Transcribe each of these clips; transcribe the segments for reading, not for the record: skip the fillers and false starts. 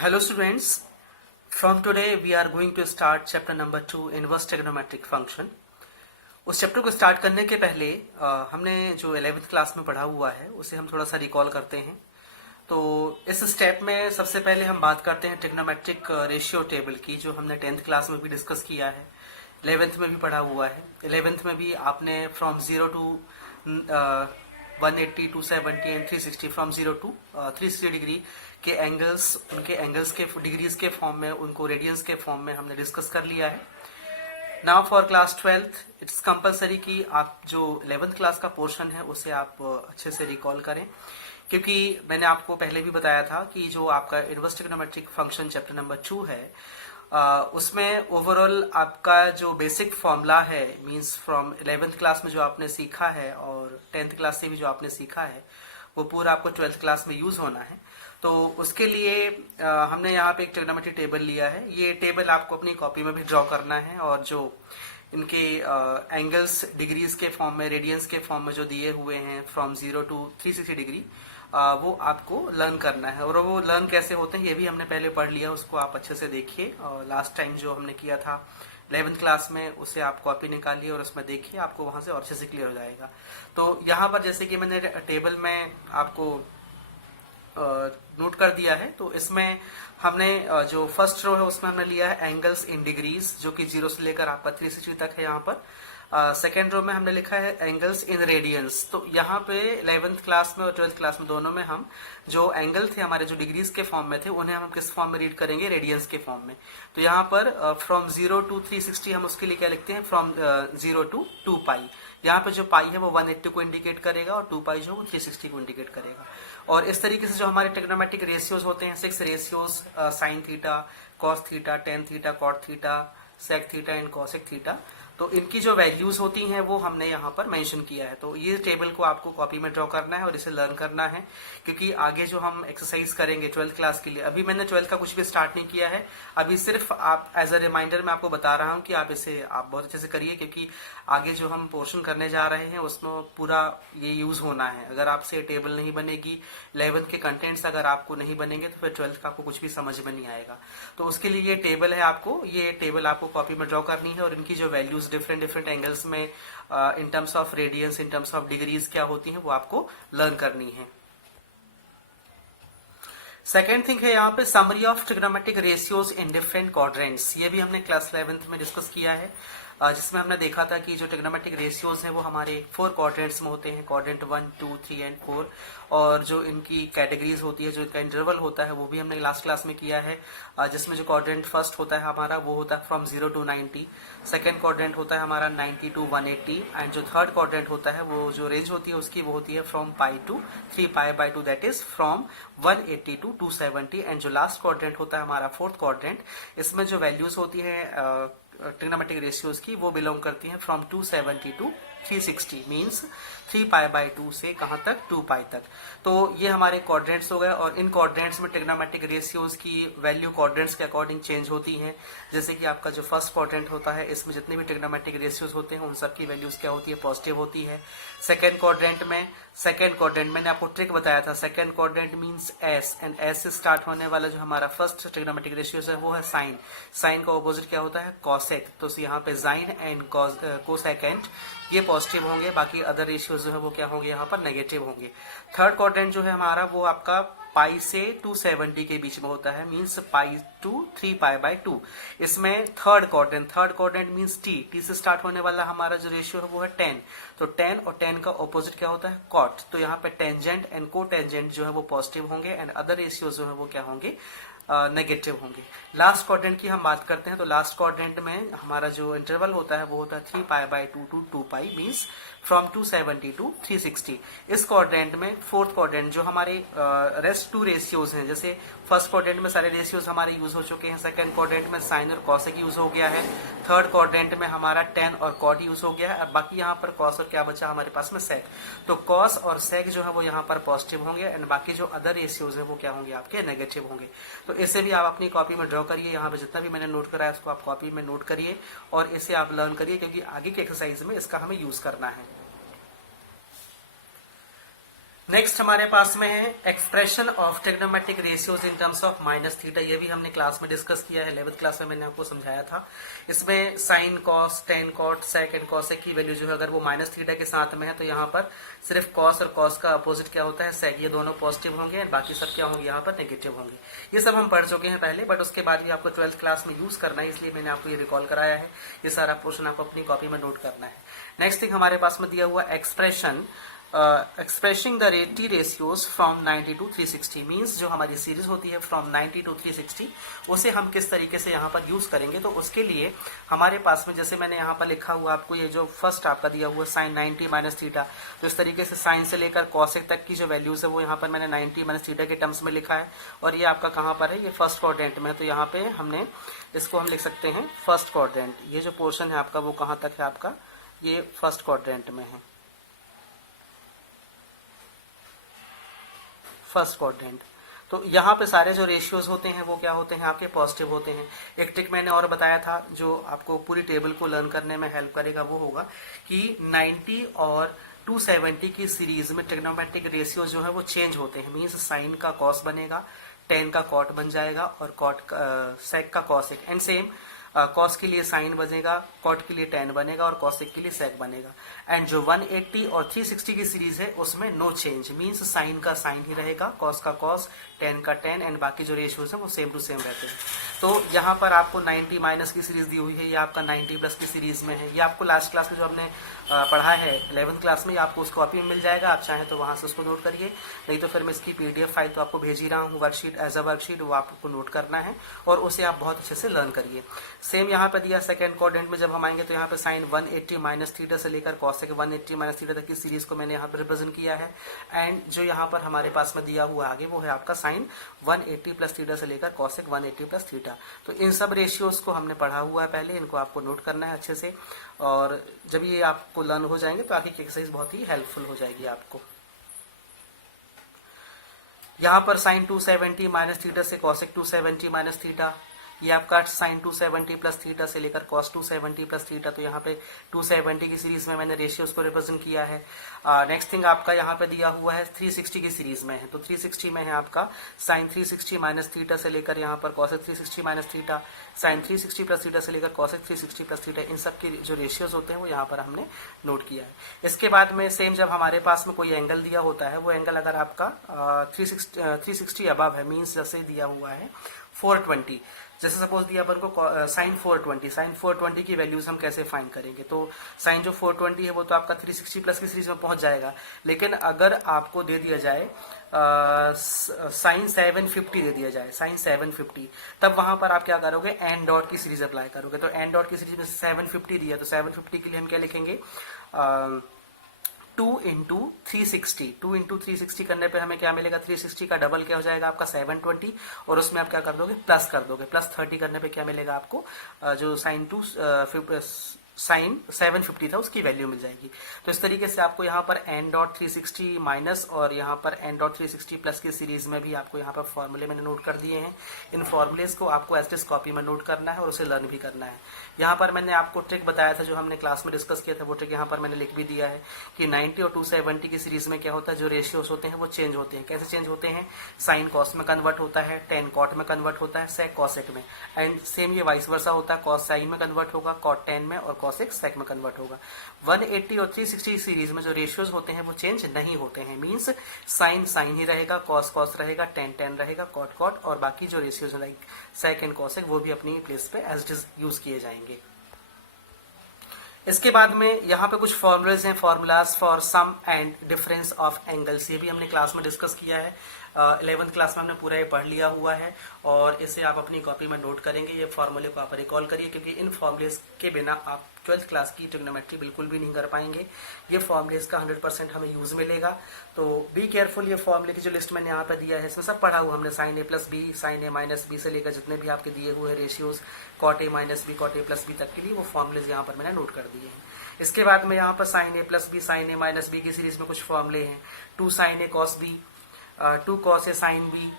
Hello students, from today we are going to start chapter number 2 inverse trigonometric function. उस chapter को start करने के पहले हमने जो 11th क्लास में पढ़ा हुआ है उसे हम थोड़ा सा रिकॉल करते हैं. तो इस स्टेप में सबसे पहले हम बात करते हैं ट्रिग्नोमेट्रिक रेशियो टेबल की, जो हमने 10th क्लास में भी डिस्कस किया है, 11th में भी पढ़ा हुआ है. 11th में भी आपने from 0 to 180, 270 and 360, from 0 to 360 degree के एंगल्स, उनके एंगल्स के डिग्रीज के फॉर्म में, उनको रेडियंस के फॉर्म में हमने डिस्कस कर लिया है. Now for class 12th it's compulsory कि आप जो 11th क्लास का पोर्शन है उसे आप अच्छे से रिकॉल करें, क्योंकि मैंने आपको पहले भी बताया था कि जो आपका inverse trigonometric function chapter number 2 है उसमें ओवरऑल आपका जो बेसिक फॉर्मूला है, मींस फ्रॉम 11th क्लास में जो आपने सीखा है और 10th क्लास से भी जो आपने सीखा है वो पूरा आपको 12th क्लास में यूज होना है. तो उसके लिए हमने यहाँ पे एक ट्रिग्नोमेट्री टेबल लिया है. ये टेबल आपको अपनी कॉपी में भी ड्रॉ करना है और जो इनके एंगल्स डिग्रीज के फॉर्म में, रेडियंस के फॉर्म में जो दिए हुए हैं फ्रॉम 0 टू 360 डिग्री, वो आपको लर्न करना है. और वो लर्न कैसे होते हैं ये भी हमने पहले पढ़ लिया, उसको आप अच्छे से देखिए. और लास्ट टाइम जो हमने किया था 11th क्लास में उसे आप कॉपी निकालिए और उसमें देखिए, आपको वहां से और अच्छे से क्लियर हो जाएगा. तो यहाँ पर जैसे कि मैंने टेबल में आपको नोट कर दिया है, तो इसमें हमने जो फर्स्ट रो है उसमें हमने लिया है एंगल्स इन डिग्रीज, जो कि 0 से लेकर आपका 360 तक है. यहाँ पर सेकेंड रो में हमने लिखा है एंगल्स इन रेडियंस. तो यहाँ पे 11th क्लास में और 12th क्लास में दोनों में हम जो एंगल थे हमारे, जो डिग्रीज के फॉर्म में थे, उन्हें हम किस फॉर्म में रीड करेंगे? रेडियंस के फॉर्म में. तो यहाँ पर फ्रॉम 0 टू 360 हम उसके लिए क्या लिखते हैं? फ्रॉम 0 टू 2 पाई. यहाँ पे जो पाई है वो 180 को इंडिकेट करेगा और 2 पाई जो वो 360 को इंडिकेट करेगा. और इस तरीके से जो हमारे ट्रिग्नोमेट्रिक रेशियोज होते हैं, 6 ratios, sine theta, cos theta, tan theta, cot theta, sec theta and cosec theta, तो इनकी जो वैल्यूज होती हैं वो हमने यहाँ पर मेंशन किया है. तो ये टेबल को आपको कॉपी में ड्रॉ करना है और इसे लर्न करना है, क्योंकि आगे जो हम एक्सरसाइज करेंगे 12th क्लास के लिए, अभी मैंने 12th का कुछ भी स्टार्ट नहीं किया है. अभी सिर्फ आप एज अ रिमाइंडर मैं आपको बता रहा हूँ कि आप इसे आप बहुत अच्छे से करिए, क्योंकि आगे जो हम पोर्शन करने जा रहे हैं उसमें पूरा ये यूज होना है. अगर आपसे टेबल नहीं बनेगी, 11th के कंटेंट्स अगर आपको नहीं बनेंगे तो फिर 12th का आपको कुछ भी समझ में नहीं आएगा. तो उसके लिए ये टेबल है, आपको ये टेबल आपको कॉपी में ड्रॉ करनी है और इनकी जो वैल्यूज डिफरेंट एंगल्स में in terms of radians, in terms of degrees क्या होती हैं वो आपको लर्न करनी है. सेकेंड थिंग है यहाँ पे summary of trigonometric ratios in different quadrants. ये भी हमने क्लास 11th में डिस्कस किया है, जिसमें हमने देखा था कि जो ट्रिग्नोमेट्रिक रेशियोज हैं वो हमारे 4 क्वाड्रेंट्स में होते हैं, क्वाड्रेंट 1, 2, 3 एंड 4. और जो इनकी कैटेगरीज होती है, जो इनका इंटरवल होता है, वो भी हमने लास्ट क्लास में किया है, जिसमें जो क्वाड्रेंट फर्स्ट होता है हमारा वो होता है फ्रॉम 0 टू 90, सेकेंड क्वाड्रेंट होता है हमारा 90 टू 180, एंड जो थर्ड क्वाड्रेंट होता है वो जो रेंज होती है उसकी वो होती है from pi to 3 pi by 2, that is from 180 to 270. And जो लास्ट क्वाड्रेंट होता है हमारा फोर्थ क्वाड्रेंट, इसमें जो वैल्यूज होती है ट्रिग्नोमेट्रिक रेशियोज की वो बिलोंग करती हैं from 270 to 360, means 3 pi by 2 से कहां तक? 2 पाई तक. तो ये हमारे क्वाड्रेंट्स हो गए. और इन क्वाड्रेंट्स में ट्रिग्नोमेट्रिक रेशियोज की वैल्यू क्वाड्रेंट्स के अकॉर्डिंग चेंज होती हैं. जैसे कि आपका जो फर्स्ट क्वाड्रेंट होता है, इसमें जितने भी ट्रिग्नोमेट्रिक रेशियोज होते हैं उन सबकी वैल्यूज क्या होती है? पॉजिटिव होती है. सेकेंड क्वाड्रेंट मैंने आपको ट्रिक बताया था. Second quadrant means S, and S से स्टार्ट होने वाला जो हमारा फर्स्ट ट्रिग्नोमेट्रिक रेशियोज है वो है साइन. साइन का ऑपोजिट क्या होता है? कॉसेक. तो यहाँ पे साइन एंड कोसेकेंट ये पॉजिटिव होंगे, बाकी अदर रेशियोज जो है वो क्या होंगे? यहाँ पर नेगेटिव होंगे. थर्ड क्वाड्रेंट जो है हमारा वो आपका पाई से 270 के बीच में होता है, means pi to 3 pi by 2. इसमें थर्ड क्वाड्रेंट मींस टी से स्टार्ट होने वाला हमारा जो रेशियो है वो है 10. तो 10 और 10 का ऑपोजिट क्या होता है? कॉट. तो यहाँ पे टेंजेंट एंड को टेंजेंट जो है वो पॉजिटिव होंगे, एंड अदर रेशियोज जो है वो क्या होंगे? नेगेटिव होंगे. लास्ट क्वाड्रेंट की हम बात करते हैं, तो लास्ट क्वाड्रेंट में हमारा जो इंटरवल होता है वो होता है 3 pi by 2 to 2 pi, means from 270 to 360. इस क्वाड्रेंट में फोर्थ क्वाड्रेंट जो हमारे रेस्ट 2 रेशियोज हैं, जैसे फर्स्ट क्वाड्रेंट में सारे रेशियोज हमारे यूज हो चुके हैं, सेकंड क्वाड्रेंट में साइन और कॉसेक यूज हो गया है, थर्ड क्वाड्रेंट में हमारा टेन और कॉट यूज हो गया है. अब बाकी यहाँ पर कॉस और क्या बचा हमारे पास में? सेक. तो कॉस और सेक जो है वो यहाँ पर पॉजिटिव होंगे, एंड बाकी जो अदर रेशियोज है वो क्या होंगे? आपके नेगेटिव होंगे. तो इसे भी आप अपनी कॉपी में ड्रॉ करिए. यहाँ पे जितना भी मैंने नोट करा है उसको आप कॉपी में नोट करिए और इसे आप लर्न करिए, क्योंकि आगे की एक्सरसाइज में इसका हमें यूज करना है. नेक्स्ट हमारे पास में है expression of trigonometric ratios in terms of minus theta. ये भी हमने क्लास में डिस्कस किया है, 11th क्लास में मैंने आपको समझाया था। इसमें sine cos, tan cot, sec and cosec की वैल्यू जो है अगर वो माइनस थीटा के साथ में है तो यहाँ पर सिर्फ कॉस और कॉस का अपोजिट क्या होता है, सेक, ये दोनों पॉजिटिव होंगे एंड बाकी सब क्या होंगे यहाँ पर नेगेटिव होंगे। ये सब हम पढ़ चुके हैं पहले, बट उसके बाद भी आपको 12th क्लास में यूज करना है, इसलिए मैंने आपको ये रिकॉल कराया है। ये सारा पोर्शन आपको अपनी कॉपी में नोट करना है। नेक्स्ट थिंग हमारे पास में दिया हुआ expression expressing the T ratios from 90 to 360 means जो हमारी सीरीज होती है फ्रॉम 90 to 360 उसे हम किस तरीके से यहाँ पर यूज करेंगे। तो उसके लिए हमारे पास में जैसे मैंने यहाँ पर लिखा हुआ आपको ये जो फर्स्ट आपका दिया हुआ साइन 90 माइनस थीटा, तो इस तरीके से साइन से लेकर कॉसेक तक की जो वैल्यूज है वो यहाँ पर मैंने 90 माइनस थीटा के टर्म्स में लिखा है। और ये आपका कहाँ पर है, ये फर्स्ट क्वाड्रेंट में, तो यहाँ पे हमने इसको हम लिख सकते हैं फर्स्ट क्वाड्रेंट। ये जो पोर्शन है आपका वो कहाँ तक है आपका, ये फर्स्ट क्वाड्रेंट में है, फर्स्ट क्वाड्रेंट। तो यहाँ पे सारे जो रेशियोज होते हैं वो क्या होते हैं आपके पॉजिटिव होते हैं। एक ट्रिक मैंने और बताया था जो आपको पूरी टेबल को लर्न करने में हेल्प करेगा, वो होगा कि 90 और 270 की सीरीज में ट्रिग्नोमेट्रिक रेशियो जो है वो चेंज होते हैं। मीन्स साइन का कॉस बनेगा, टेन का कॉट बन जाएगा और कॉट सेक का कॉसेक, एंड सेम कॉस के लिए साइन बनेगा, कॉट के लिए टेन बनेगा और कॉसेक के लिए सेक बनेगा। एंड जो 180 और 360 की सीरीज है उसमें नो चेंज, मींस साइन का साइन ही रहेगा, कॉस का कॉस, टेन का टेन एंड बाकी जो रेशियोज है वो सेम टू सेम रहते हैं। तो यहाँ पर आपको 90 माइनस की सीरीज दी हुई है, ये आपका 90 प्लस की सीरीज में है। ये आपको लास्ट क्लास में जो हमने पढ़ा है 11th क्लास में, आपको उस कॉपी में मिल जाएगा, आप चाहें तो वहां से उसको नोट करिए, नहीं तो फिर मैं इसकी PDF फाइल तो आपको भेज ही रहा हूँ वर्कशीट एज अ वर्कशीट, वो आपको नोट करना है और उसे आप बहुत अच्छे से लर्न करिए। सेम यहाँ पे दिया सेकंड क्वाड्रेंट में जब हम आएंगे तो यहाँ पे साइन 180 माइनस थीटा से लेकर कॉसेक 180 माइनस थीटा तक की सीरीज को मैंने यहाँ पे रिप्रेजेंट किया है। एंड जो यहाँ पर हमारे पास में दिया हुआ आगे वो है आपका साइन 180 प्लस थीटा से लेकर कॉसेक 180 प्लस थीटा। तो इन सब रेशियोज को हमने पढ़ा हुआ है पहले, इनको आपको नोट करना है अच्छे से, और जब ये आपको लर्न हो जाएंगे तो आगे की एक्सरसाइज बहुत ही हेल्पफुल हो जाएगी आपको। यहाँ पर साइन 270 माइनस थीटा से कॉसेक 270 माइनस थीटा, ये आपका साइन 270 प्लस थीटा से लेकर कॉस 270 प्लस थीटा। तो यहाँ पे 270 की सीरीज में मैंने रेशियोज को रिप्रेजेंट किया है। नेक्स्ट थिंग आपका यहाँ पे दिया हुआ है 360 की सीरीज में है, तो 360 में है आपका साइन 360 माइनस थीटा से लेकर यहाँ पर cosec 360 minus theta, sine 360 plus theta से लेकर कॉसेक 360 प्लस थीटा। इन सब की जो रेशियोज होते हैं वो यहाँ पर हमने नोट किया है। इसके बाद में सेम जब हमारे पास में कोई एंगल दिया होता है, वो एंगल अगर आपका 360 अबव है, मीन्स जैसे दिया हुआ है 420, जैसे सपोज दिया अपन को साइन 420 की वैल्यूज हम कैसे फाइंड करेंगे। तो साइन जो 420 है वो तो आपका 360 प्लस की सीरीज में पहुंच जाएगा, लेकिन अगर आपको दे दिया जाए साइन 750 दे दिया जाए, साइन 750, तब वहां पर आप क्या करोगे, एन डॉट की सीरीज अप्लाई करोगे। तो एन डॉट की सीरीज में 750 दिया, तो 750 के लिए हम क्या लिखेंगे, 2 इंटू 360 करने पे हमें क्या मिलेगा, 360 का डबल क्या हो जाएगा आपका 720, और उसमें आप क्या कर दोगे, प्लस कर दोगे, प्लस 30 करने पे क्या मिलेगा आपको, जो साइन 750 था उसकी वैल्यू मिल जाएगी। तो इस तरीके से आपको यहाँ पर एन डॉट 360 माइनस और यहाँ पर एन डॉट 360 प्लस की सीरीज में भी आपको यहाँ पर फॉर्मूले मैंने नोट कर दिए हैं। इन फॉर्मूलेज को आपको एज इट कॉपी में नोट करना है और उसे लर्न भी करना है। यहाँ पर मैंने आपको ट्रिक बताया था जो हमने क्लास में डिस्कस किया था, वो ट्रिक यहाँ पर मैंने लिख भी दिया है कि 90 और 270 की सीरीज में क्या होता है, जो रेशियोज होते हैं वो चेंज होते हैं। कैसे चेंज होते हैं, साइन कॉस में कन्वर्ट होता है, टेन कॉट में कन्वर्ट होता है, सेक कॉसेक में, एंड सेम ये वाइस वर्सा होता है, कॉस साइन में कन्वर्ट होगा, कॉट टेन में, और कॉसेक सेक में कन्वर्ट होगा। 180 और 360 सीरीज में जो रेशियोज होते हैं वो चेंज नहीं होते हैं, मींस साइन साइन ही रहेगा, कॉस कॉस रहेगा, टेन टेन रहेगा, कॉट कॉट, और बाकी जो ratios like sec and cosec वो भी अपनी प्लेस पे एज इट इज यूज किए जाएंगे। इसके बाद में यहाँ पे कुछ फॉर्मूलाज हैं, formulas for sum and difference of angles, ये भी हमने क्लास में डिस्कस किया है। 11th क्लास में हमने पूरा ये पढ़ लिया हुआ है और इसे आप अपनी कॉपी में नोट करेंगे। ये फॉर्मूले को आप रिकॉल करिए, क्योंकि इन फॉर्मूलेज के बिना आप 12th क्लास की ट्रिग्नोमेट्री बिल्कुल भी नहीं कर पाएंगे। ये फॉर्मूलेज का 100% हमें यूज मिलेगा, तो बी केयरफुल। ये फॉर्मूले की जो लिस्ट मैंने यहाँ पे दिया है इसमें सब पढ़ा हुआ हमने, sine A plus B, sine A minus B से लेकर जितने भी आपके दिए हुए ratios cot A minus B, cot A plus B तक के लिए वो फॉर्मूलेज यहाँ पर मैंने नोट कर दिए हैं। इसके बाद में यहाँ पर sine A plus B, sine A minus B की सीरीज में कुछ फॉर्मूले हैं, 2 sine A cos B, 2 cos A sine B,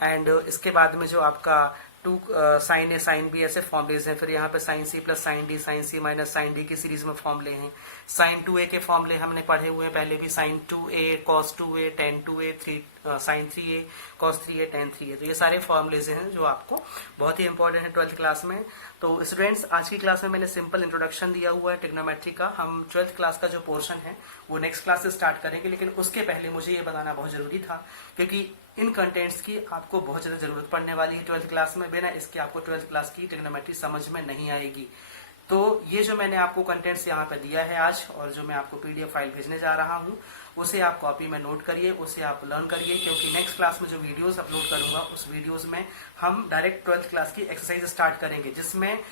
and इसके बाद में जो आपका two sine A sine B ऐसे फॉर्मूलेज हैं। फिर यहाँ पे sine C plus sine D, sine C minus sine D की सीरीज में फॉर्मूले हैं। साइन 2a के फॉर्मूले हमने पढ़े हुए हैं पहले भी, sine 2a cos 2a tan 2a sine 3a cos 3a tan 3a। तो ये सारे फॉर्मूलेज हैं जो आपको बहुत ही इंपॉर्टेंट है 12th क्लास में। तो स्टूडेंट्स आज की क्लास में मैंने सिंपल इंट्रोडक्शन दिया हुआ है ट्रिग्नोमेट्री का। हम 12th क्लास का जो पोर्शन है वो नेक्स्ट क्लास से स्टार्ट करेंगे, लेकिन उसके पहले मुझे ये बताना बहुत जरूरी था क्योंकि इन कंटेंट्स की आपको बहुत ज्यादा जरूरत पड़ने वाली है 12th क्लास में। बिना इसके आपको 12th क्लास की ट्रिग्नोमेट्री समझ में नहीं आएगी। तो ये जो मैंने आपको कंटेंट्स यहाँ पे दिया है आज, और जो मैं आपको पीडीएफ फाइल भेजने जा रहा हूँ, उसे आप कॉपी में नोट करिए, उसे आप लर्न करिए, क्योंकि नेक्स्ट क्लास में जो वीडियोस अपलोड करूंगा उस वीडियोस में हम डायरेक्ट 12th क्लास की एक्सरसाइज स्टार्ट करेंगे, जिसमें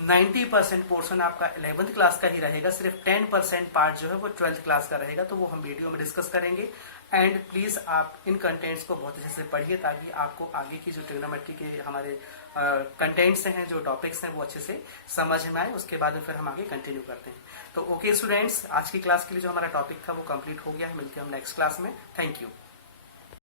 90% पोर्शन आपका 11th क्लास का ही रहेगा, सिर्फ 10% पार्ट जो है वो 12th क्लास का रहेगा। तो वो हम वीडियो में डिस्कस करेंगे। एंड प्लीज आप इन कंटेंट्स को बहुत अच्छे से पढ़िए ताकि आपको आगे की जो ट्रिग्नोमेट्री के हमारे कंटेंट्स हैं, जो टॉपिक्स हैं, वो अच्छे से समझ में आए। उसके बाद फिर हम आगे कंटिन्यू करते हैं। तो ओके स्टूडेंट्स, आज की क्लास के लिए जो हमारा टॉपिक था वो कंप्लीट हो गया है। मिलते हैं हम नेक्स्ट क्लास में। Thank you.